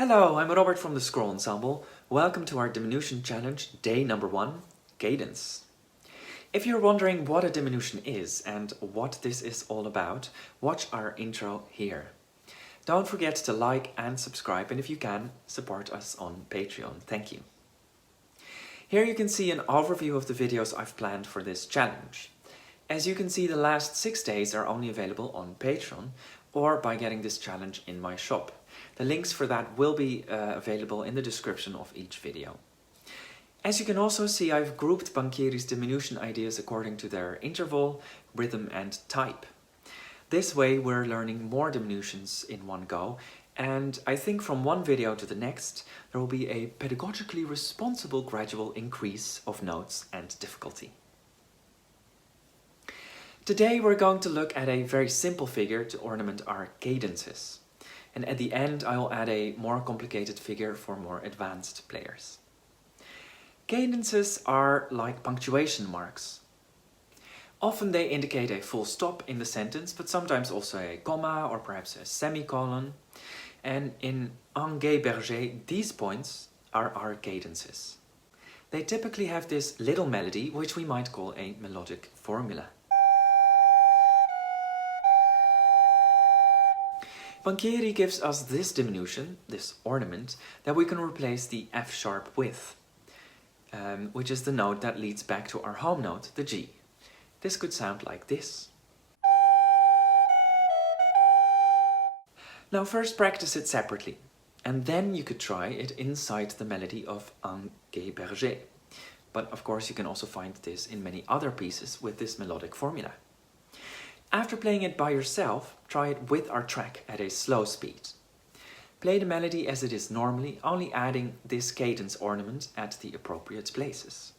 Hello, I'm Robert from the Scroll Ensemble. Welcome to our Diminution Challenge, day number 1, Cadence. If you're wondering what a diminution is and what this is all about, watch our intro here. Don't forget to like and subscribe, and if you can, support us on Patreon. Thank you. Here you can see an overview of the videos I've planned for this challenge. As you can see, the last 6 days are only available on Patreon or by getting this challenge in my shop. The links for that will be available in the description of each video. As you can also see, I've grouped Banchieri's diminution ideas according to their interval, rhythm and type. This way we're learning more diminutions in one go, and I think from one video to the next there will be a pedagogically responsible gradual increase of notes and difficulty. Today we're going to look at a very simple figure to ornament our cadences. And at the end I will add a more complicated figure for more advanced players. Cadences are like punctuation marks. Often they indicate a full stop in the sentence, but sometimes also a comma or perhaps a semicolon. And in Ange Berger, these points are our cadences. They typically have this little melody, which we might call a melodic formula. Banchieri gives us this diminution, this ornament, that we can replace the F sharp with, which is the note that leads back to our home note, the G. This could sound like this. Now first practice it separately, and then you could try it inside the melody of Ange Berger. But of course you can also find this in many other pieces with this melodic formula. After playing it by yourself, try it with our track at a slow speed. Play the melody as it is normally, only adding this cadence ornament at the appropriate places.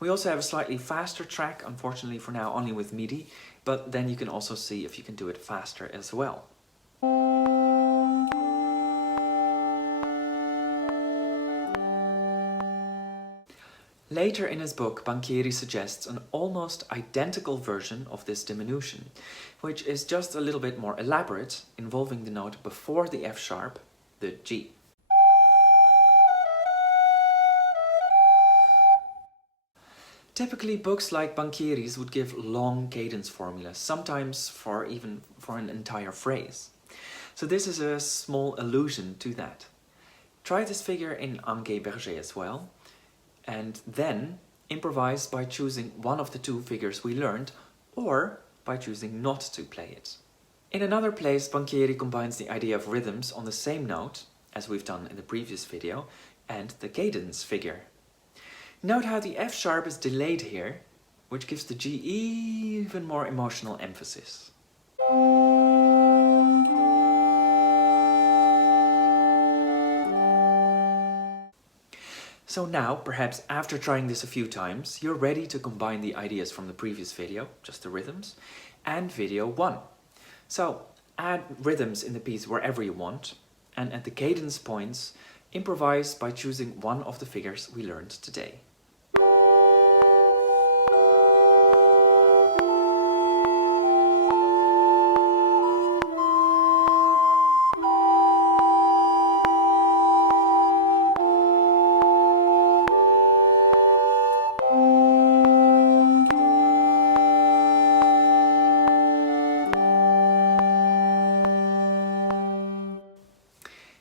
We also have a slightly faster track, unfortunately for now only with MIDI, but then you can also see if you can do it faster as well. Later in his book, Banchieri suggests an almost identical version of this diminution, which is just a little bit more elaborate, involving the note before the F sharp, the G. Typically, books like Banchieri's would give long cadence formulas, sometimes even for an entire phrase. So this is a small allusion to that. Try this figure in Ange Berger as well. And then improvise by choosing one of the two figures we learned, or by choosing not to play it. In another place, Banchieri combines the idea of rhythms on the same note, as we've done in the previous video, and the cadence figure. Note how the F sharp is delayed here, which gives the G even more emotional emphasis. So now, perhaps after trying this a few times, you're ready to combine the ideas from the previous video, just the rhythms, and video 1. So add rhythms in the piece wherever you want, and at the cadence points, improvise by choosing one of the figures we learned today.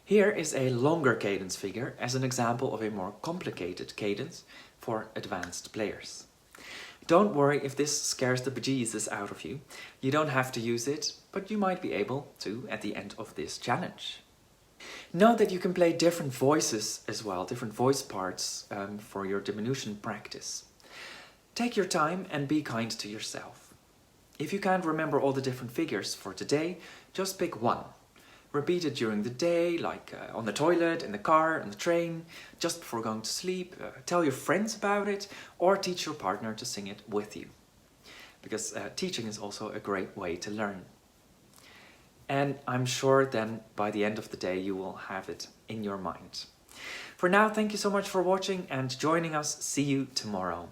Here is a longer cadence figure as an example of a more complicated cadence for advanced players. Don't worry if this scares the bejesus out of you. You don't have to use it, but you might be able to at the end of this challenge. Note that you can play different voices as well, different voice parts for your diminution practice. Take your time and be kind to yourself. If you can't remember all the different figures for today, just pick one. Repeat it during the day, like on the toilet, in the car, on the train, just before going to sleep. Tell your friends about it, or teach your partner to sing it with you. Because teaching is also a great way to learn. And I'm sure then by the end of the day you will have it in your mind. For now, thank you so much for watching and joining us. See you tomorrow.